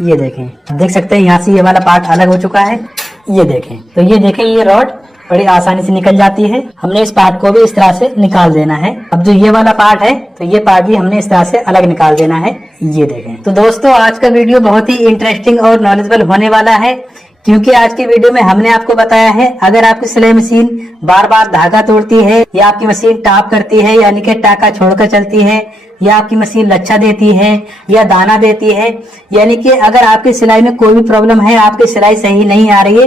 ये देखें, देख सकते हैं यहाँ से ये वाला पार्ट अलग हो चुका है। ये देखें, तो ये देखें ये रॉड बड़ी आसानी से निकल जाती है। हमने इस पार्ट को भी इस तरह से निकाल देना है। अब जो ये वाला पार्ट है तो ये पार्ट भी हमने इस तरह से अलग निकाल देना है। ये देखें। तो दोस्तों आज का वीडियो बहुत ही इंटरेस्टिंग और नॉलेजेबल होने वाला है, क्योंकि आज की वीडियो में हमने आपको बताया है अगर आपकी सिलाई मशीन बार बार धागा तोड़ती है, या आपकी मशीन टाप करती है यानी कि टाका छोड़कर चलती है, या आपकी मशीन लच्छा देती है या दाना देती है, यानी कि अगर आपकी सिलाई में कोई भी प्रॉब्लम है, आपकी सिलाई सही नहीं आ रही है,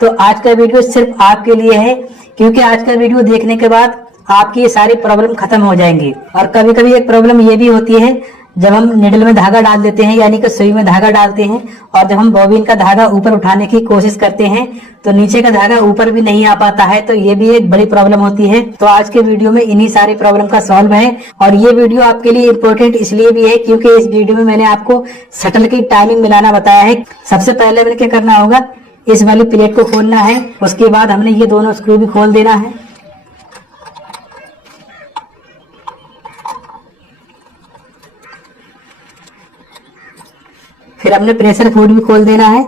तो आज का वीडियो सिर्फ आपके लिए है। क्योंकि आज का वीडियो देखने के बाद आपकी ये सारी प्रॉब्लम खत्म हो जाएंगी। और कभी कभी एक प्रॉब्लम ये भी होती है, जब हम निडल में धागा डाल देते हैं यानी कि सुई में धागा डालते हैं, और जब हम बॉबिन का धागा ऊपर उठाने की कोशिश करते हैं तो नीचे का धागा ऊपर भी नहीं आ पाता है, तो ये भी एक बड़ी प्रॉब्लम होती है। तो आज के वीडियो में इन्हीं सारी प्रॉब्लम का सॉल्व है। और ये वीडियो आपके लिए इम्पोर्टेंट इसलिए भी है क्योंकि इस वीडियो में मैंने आपको शटल की टाइमिंग मिलाना बताया है। सबसे पहले हमें क्या करना होगा, इस वाली प्लेट को खोलना है। उसके बाद हमने ये दोनों स्क्रू भी खोल देना है। फिर हमने प्रेशर फूड भी खोल देना है।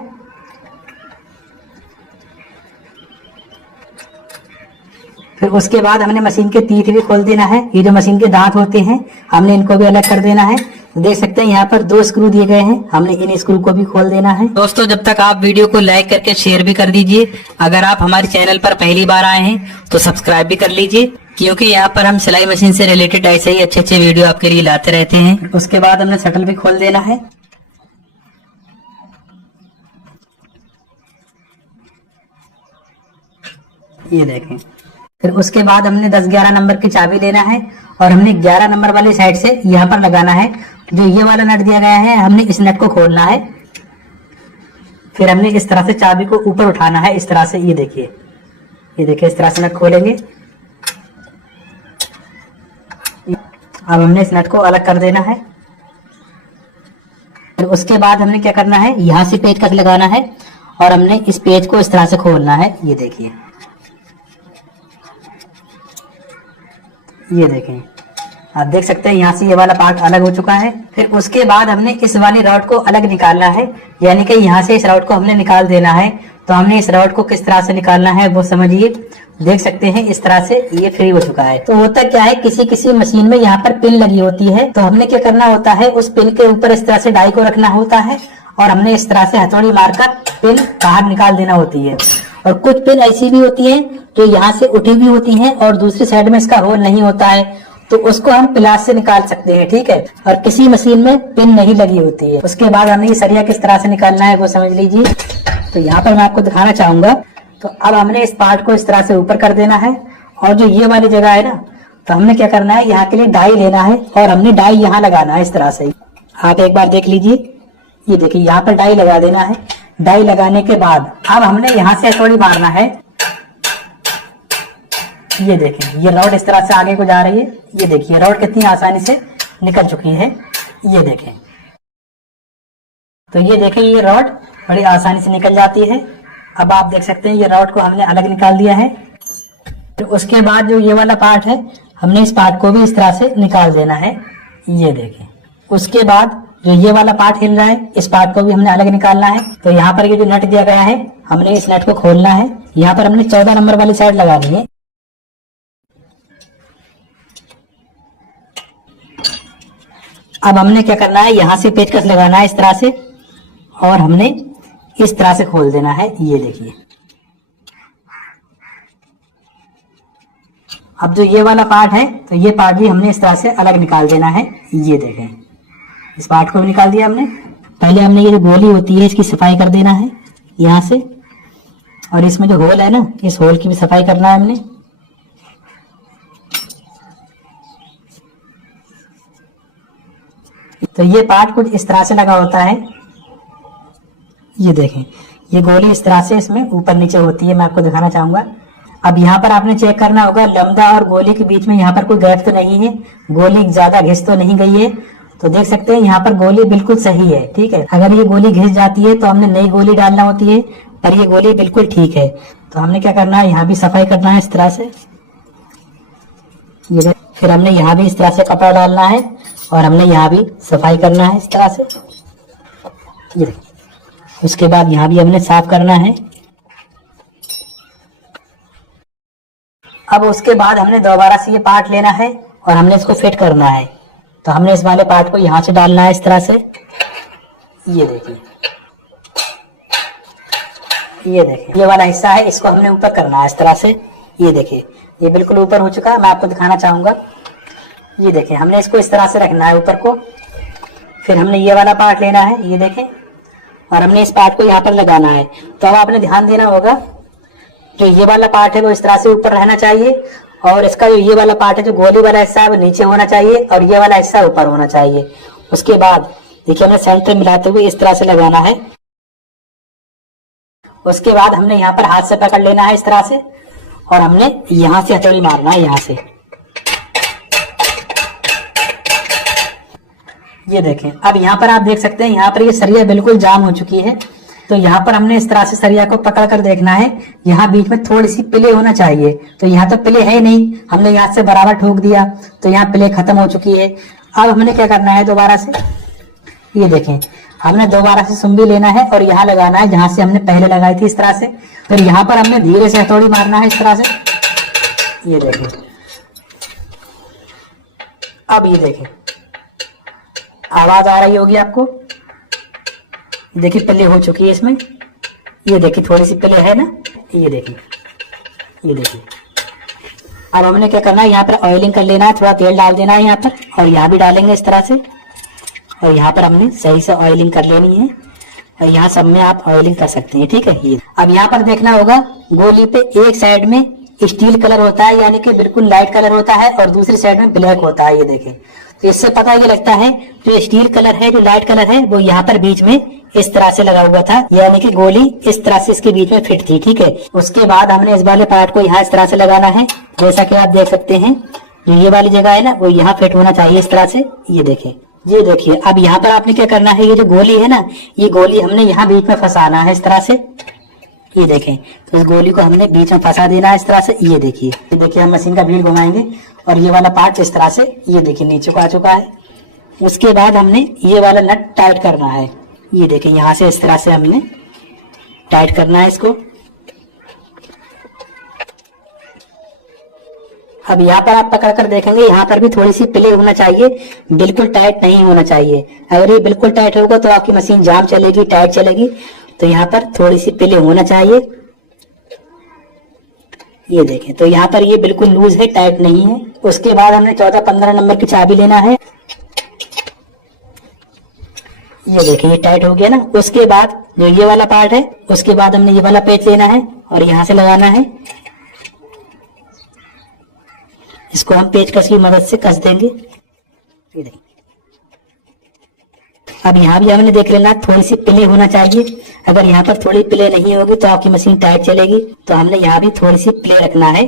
फिर उसके बाद हमने मशीन के तीत भी खोल देना है। ये जो मशीन के दांत होते हैं हमने इनको भी अलग कर देना है। तो देख सकते हैं यहाँ पर 2 स्क्रू दिए गए हैं, हमने इन स्क्रू को भी खोल देना है। दोस्तों जब तक आप वीडियो को लाइक करके शेयर भी कर दीजिए। अगर आप हमारे चैनल पर पहली बार आए हैं तो सब्सक्राइब भी कर लीजिए, क्योंकि यहाँ पर हम सिलाई मशीन से रिलेटेड ऐसे ही अच्छे अच्छे वीडियो आपके लिए लाते रहते हैं। उसके बाद हमने शटल भी खोल देना है। ये देखें। फिर उसके बाद हमने 10-11 नंबर की चाबी लेना है और हमने 11 नंबर वाली साइड से यहाँ पर लगाना है। जो ये वाला नट दिया गया है हमने इस नट को खोलना है। फिर हमने इस तरह से चाबी को ऊपर उठाना है, इस तरह से। ये देखिए इस तरह से नट खोलेंगे। अब हमने इस नट को अलग कर देना है। फिर उसके बाद हमने क्या करना है, यहाँ से पेच कस लगाना है और हमने इस पेच को इस तरह से खोलना है। ये देखिए, ये देखें, आप देख सकते हैं यहाँ से ये वाला पार्ट अलग हो चुका है। फिर उसके बाद हमने इस वाली रॉड को अलग निकालना है, यानी कि यहाँ से इस रॉड को हमने निकाल देना है। तो हमने इस रॉड को किस तरह से निकालना है वो समझिए। देख सकते हैं इस तरह से ये फ्री हो चुका है। तो होता क्या है, किसी किसी मशीन में यहाँ पर पिन लगी होती है, तो हमने क्या करना होता है, उस पिन के ऊपर इस तरह से डाई को रखना होता है और हमने इस तरह से हथौड़ी मारकर पिन बाहर निकाल देना होती है। और कुछ पिन ऐसी भी होती है जो यहाँ से उठी भी होती हैं और दूसरी साइड में इसका होल नहीं होता है, तो उसको हम प्लास से निकाल सकते हैं, ठीक है। और किसी मशीन में पिन नहीं लगी होती है। उसके बाद हमने ये सरिया किस तरह से निकालना है वो समझ लीजिए। तो यहाँ पर मैं आपको दिखाना चाहूंगा। तो अब हमने इस पार्ट को इस तरह से ऊपर कर देना है, और जो ये वाली जगह है ना, तो हमने क्या करना है, यहाँ के लिए डाई लेना है और हमने डाई यहाँ लगाना है इस तरह से। आप एक बार देख लीजिए, ये देखिए यहाँ पर डाई लगा देना है। डाई लगाने के बाद अब हमने यहाँ से हथौड़ी मारना है। ये देखें, ये रॉड इस तरह से आगे को जा रही है। ये देखिए रॉड कितनी आसानी से निकल चुकी है। ये देखें, तो ये देखें ये रॉड बड़ी आसानी से निकल जाती है। अब आप देख सकते हैं ये रॉड को हमने अलग निकाल दिया है। तो उसके बाद जो ये वाला पार्ट है हमने इस पार्ट को भी इस तरह से निकाल देना है। ये देखें, उसके बाद जो ये वाला पार्ट हिल रहा है इस पार्ट को भी हमने अलग निकालना है। तो यहाँ पर ये जो नट दिया गया है हमने इस नट को खोलना है। यहाँ पर हमने 14 नंबर वाली साइड लगानी है। अब हमने क्या करना है, यहाँ से पेचकस लगाना है इस तरह से और हमने इस तरह से खोल देना है। ये देखिए, अब जो ये वाला पार्ट है तो ये पार्ट भी हमने इस तरह से अलग निकाल देना है। ये देखें, इस पार्ट को भी निकाल दिया हमने। पहले हमने ये जो गोली होती है इसकी सफाई कर देना है यहाँ से, और इसमें जो होल है ना, इस होल की भी सफाई करना है हमने। तो ये पार्ट कुछ इस तरह से लगा होता है। ये देखें, ये गोली इस तरह से इसमें ऊपर नीचे होती है। मैं आपको दिखाना चाहूंगा। अब यहाँ पर आपने चेक करना होगा लम्बा और गोली के बीच में यहाँ पर कोई गैप तो नहीं है, गोली ज्यादा घिस तो नहीं गई है। तो देख सकते हैं यहाँ पर गोली बिल्कुल सही है, ठीक है। अगर ये गोली घिस जाती है तो हमने नई गोली डालना होती है, पर ये गोली बिल्कुल ठीक है। तो हमने क्या करना है, यहाँ भी सफाई करना है इस तरह से। ये फिर हमने यहाँ भी इस तरह से कपड़ा डालना है और हमने यहाँ भी सफाई करना है इस तरह से। ये देखिए। उसके बाद यहाँ भी हमने साफ करना है। अब उसके बाद हमने दोबारा से ये पार्ट लेना है और हमने इसको फिट करना है। तो हमने इस वाले पार्ट को यहाँ से डालना है इस तरह से। ये देखिए, ये देखिए, ये वाला हिस्सा है, इसको हमने ऊपर करना है इस तरह से। ये देखिए, ये बिल्कुल ऊपर हो चुका है। मैं आपको दिखाना चाहूंगा। ये देखिए, हमने इसको इस तरह से रखना है ऊपर को। फिर हमने ये वाला पार्ट लेना है, ये देखें, और हमने इस पार्ट को यहाँ पर लगाना है। तो अब आपने ध्यान देना होगा, जो ये वाला पार्ट है वो इस तरह से ऊपर रहना चाहिए, और इसका जो ये वाला पार्ट है, जो गोली वाला हिस्सा है, वो नीचे होना चाहिए, और ये वाला हिस्सा ऊपर होना चाहिए। उसके बाद देखिए, हमें सेंटर मिलाते हुए इस तरह से लगाना है। उसके बाद हमने यहाँ पर हाथ से पकड़ लेना है इस तरह से, और हमने यहाँ से हथौड़ी मारना है, यहाँ से। ये देखें, अब यहाँ पर आप देख सकते हैं, यहाँ पर ये सरिया बिल्कुल जाम हो चुकी है। तो यहाँ पर हमने इस तरह से सरिया को पकड़ कर देखना है। यहाँ बीच में थोड़ी सी पिले होना चाहिए। तो यहाँ तो पिले है नहीं, हमने यहाँ से बराबर ठोक दिया, तो यहाँ पिले खत्म हो चुकी है। अब हमने क्या करना है, दोबारा से ये देखें, हमने दोबारा से सुम्बी लेना है और यहाँ लगाना है जहां से हमने पहले लगाई थी, इस तरह से। फिर यहाँ पर हमने धीरे से हथौड़ी मारना है इस तरह से। ये देखें, अब ये देखें, आवाज आ रही होगी आपको। देखिए, पिले हो चुकी है इसमें। ये देखिए, थोड़ी सी पिले है ना। ये देखिए, ये देखिए। अब हमने क्या करना है, यहाँ पर ऑयलिंग कर लेना है, थोड़ा तेल डाल देना है यहाँ पर, और यहाँ भी डालेंगे इस तरह से। और यहाँ पर हमने सही से ऑयलिंग कर लेनी है, और यहाँ सब में आप ऑयलिंग कर सकते हैं, ठीक है। ये अब यहाँ पर देखना होगा, गोली पे एक साइड में स्टील कलर होता है, यानी कि बिल्कुल लाइट कलर होता है, और दूसरी साइड में ब्लैक होता है। ये देखें, तो इससे पता ये लगता है जो स्टील कलर है, जो लाइट कलर है, वो यहाँ पर बीच में इस तरह से लगा हुआ था, यानी कि गोली इस तरह से इसके बीच में फिट थी, ठीक है। उसके बाद हमने इस वाले पार्ट को यहाँ इस तरह से लगाना है, जैसा कि आप देख सकते हैं। जो ये वाली जगह है ना, वो यहाँ फिट होना चाहिए इस तरह से। ये देखें, ये देखिए। अब यहाँ पर आपने क्या करना है, ये जो गोली है ना, ये गोली हमने यहाँ बीच में फंसाना है इस तरह से। ये देखें, तो इस गोली को हमने बीच में फंसा देना है इस तरह से। ये देखिए, ये देखिए, हम मशीन का व्हील घुमाएंगे और ये वाला पार्ट इस तरह से, ये देखिए, नीचे को आ चुका है। उसके बाद हमने ये वाला नट टाइट करना है। ये देखिए, यहाँ से इस तरह से हमने टाइट करना है इसको। अब यहाँ पर आप पकड़ कर देखेंगे, यहाँ पर भी थोड़ी सी पिले होना चाहिए, बिल्कुल टाइट नहीं होना चाहिए। अगर ये बिल्कुल टाइट होगा तो आपकी मशीन जाम चलेगी, टाइट चलेगी। तो यहाँ पर थोड़ी सी पिले होना चाहिए। ये देखें, तो यहाँ पर ये बिल्कुल लूज है, टाइट नहीं है। उसके बाद हमने 14-15 नंबर की चाबी लेना है। ये देखिए, ये टाइट हो गया ना। उसके बाद जो ये वाला पार्ट है, उसके बाद हमने ये वाला पेच लेना है और यहाँ से लगाना है। इसको हम पेचकस की मदद से कस देंगे। ये देखिए, अब यहाँ भी हमने देख लेना, थोड़ी सी पिले होना चाहिए। अगर यहाँ पर थोड़ी पिले नहीं होगी तो आपकी मशीन टाइट चलेगी। तो हमने यहाँ भी थोड़ी सी पिले रखना है।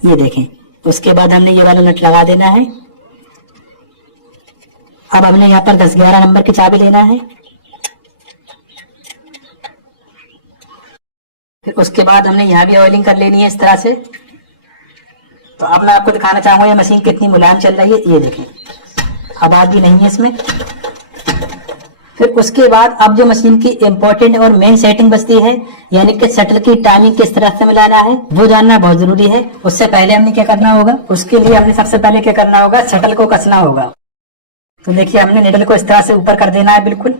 ये देखें, उसके बाद हमने ये वाला नट लगा देना है। अब हमने यहाँ पर 10-11 नंबर की चाबी लेना है। फिर उसके बाद हमने यहाँ भी ऑयलिंग कर लेनी है इस तरह से। तो अब मैं आपको दिखाना चाहूंगा ये मशीन कितनी मुलायम चल रही है। ये देखें, आवाज भी नहीं है इसमें। फिर उसके बाद अब जो मशीन की इंपॉर्टेंट और मेन सेटिंग बचती है, यानी कि शटल की टाइमिंग किस तरह से मिलाना है, वो जानना बहुत जरूरी है। उससे पहले हमने क्या करना होगा, उसके लिए हमने सबसे पहले क्या करना होगा, शटल को कसना होगा। तो देखिए, हमने निडल को इस तरह से ऊपर कर देना है बिल्कुल।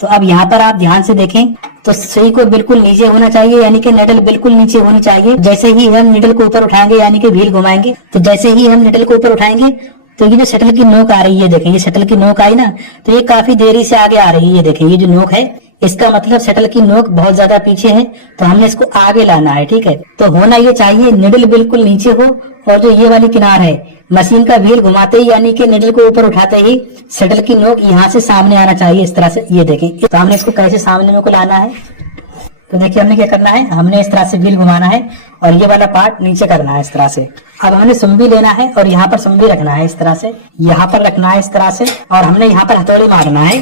तो अब यहाँ पर आप ध्यान से देखें, तो सुई को बिल्कुल नीचे होना चाहिए, यानी कि निडल बिल्कुल नीचे होनी चाहिए। जैसे ही हम निडल को ऊपर उठाएंगे, यानी कि व्हील घुमाएंगे, तो जैसे ही हम निडल को ऊपर उठाएंगे, तो ये जो शटल की नोक आ रही है, देखें, ये शटल की नोक आई ना, तो ये काफी देरी से आगे आ रही है। ये देखें, ये जो नोक है, इसका मतलब शटल की नोक बहुत ज्यादा पीछे है, तो हमने इसको आगे लाना है, ठीक है। तो होना ये चाहिए, निडल बिल्कुल नीचे हो, और जो ये वाली किनार है, मशीन का व्हील घुमाते ही, यानी कि निडल को ऊपर उठाते ही शटल की नोक यहाँ से सामने आना चाहिए इस तरह से। ये देखें, तो हमने इसको कैसे सामने में को लाना है। तो देखिए, हमने क्या करना है, हमने इस तरह से व्हील घुमाना है और ये वाला पार्ट नीचे करना है इस तरह से। अब हमने सुम्बी लेना है और यहाँ पर सुम्बी रखना है इस तरह से, यहाँ पर रखना है इस तरह से, और हमने यहाँ पर हथौड़ी मारना है।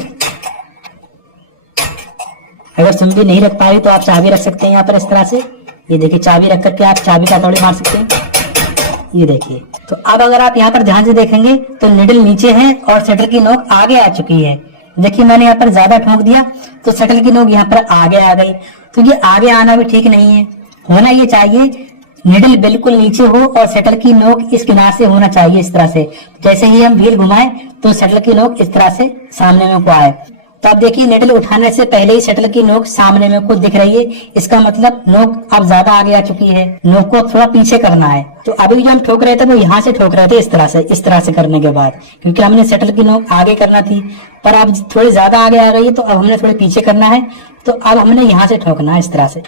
अगर सुम्बी नहीं रख पाई तो आप चाबी रख सकते हैं यहाँ पर इस तरह से। ये देखिए, चाबी रख करके आप चाबी का हथौड़ी मार सकते हैं। ये देखिए। तो अब अगर आप यहाँ पर ध्यान से देखेंगे तो निडल नीचे है और शटल की नोक आगे आ चुकी है। देखिए मैंने यहाँ पर ज्यादा ठोक दिया तो शटल की नोक यहाँ पर आगे आ गई। तो ये आगे आना भी ठीक नहीं है, होना ये चाहिए निडल बिल्कुल नीचे हो और शटल की नोक इस किनार से होना चाहिए, इस तरह से। जैसे ही हम व्हील घुमाएं तो शटल की नोक इस तरह से सामने में को आए। तो आप देखिए निडल उठाने से पहले ही शटल की नोक सामने में को दिख रही है, इसका मतलब नोक अब ज्यादा आगे आ चुकी है, नोक को थोड़ा पीछे करना है। तो अभी जो हम ठोक रहे थे वो यहाँ से ठोक रहे थे, इस तरह से करने के बाद, क्योंकि हमने शटल की नोक आगे करना थी, पर अब थोड़ी ज्यादा आगे आ गई है तो अब हमने थोड़े पीछे करना है। तो अब हमने यहाँ से ठोकना है, इस तरह से।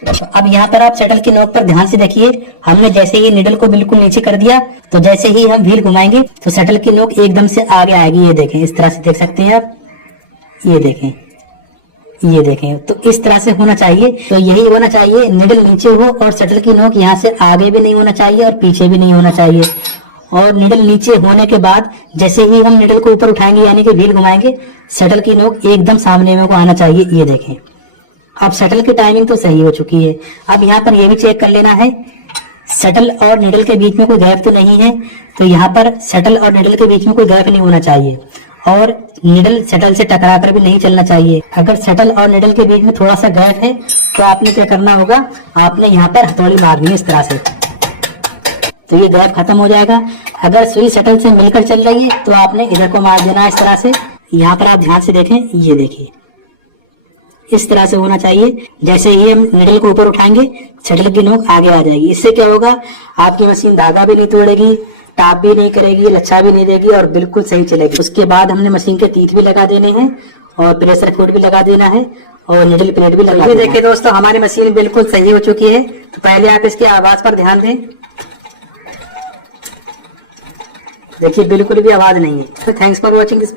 तो अब यहाँ पर आप शटल की नोक पर ध्यान से देखिए, हमने जैसे ही निडल को बिल्कुल नीचे कर दिया तो जैसे ही हम व्हील घुमाएंगे तो शटल की नोक एकदम से आगे आएगी। ये देखें, इस तरह से देख सकते हैं आप, ये देखें, ये देखें। तो इस तरह से होना चाहिए। तो यही होना चाहिए, निडल नीचे हो और शटल की नोक यहाँ से आगे भी नहीं होना चाहिए और पीछे भी नहीं होना चाहिए। और निडल नीचे होने के बाद जैसे ही हम निडल को ऊपर उठाएंगे यानी कि व्हील घुमाएंगे, शटल की नोक एकदम सामने में को आना चाहिए। ये देखें, अब शटल की टाइमिंग तो सही हो चुकी है। अब यहाँ पर यह भी चेक कर लेना है शटल और निडल के बीच में कोई गैप तो नहीं है। तो यहाँ पर शटल और निडल के बीच में कोई गैप नहीं होना चाहिए और निडल शटल से टकरा कर भी नहीं चलना चाहिए। अगर शटल और निडल के बीच में थोड़ा सा गैप है तो आपने क्या करना होगा, आपने यहाँ पर हथौड़ी मारनी है इस तरह से, तो ये गैप खत्म हो जाएगा। अगर सुई शटल से मिलकर चल रही है तो आपने इधर को मार देना है इस तरह से। यहाँ पर आप ध्यान से देखें, ये देखिए, इस तरह से होना चाहिए। जैसे ही हम निडल को ऊपर उठाएंगे शटल की नोक आगे आ जाएगी। इससे क्या होगा, आपकी मशीन धागा भी नहीं तोड़ेगी, टाप भी नहीं करेगी, लच्छा भी नहीं देगी और बिल्कुल सही चलेगी। उसके बाद हमने मशीन के तीथ भी लगा देने हैं और प्रेशर फुट भी लगा देना है और निडल प्लेट भी लगा देना है। देखिए दोस्तों, हमारी मशीन बिल्कुल सही हो चुकी है। तो पहले आप इसकी आवाज पर ध्यान दें, देखिए बिल्कुल भी आवाज नहीं है। तो थैंक्स फॉर वॉचिंग दिस।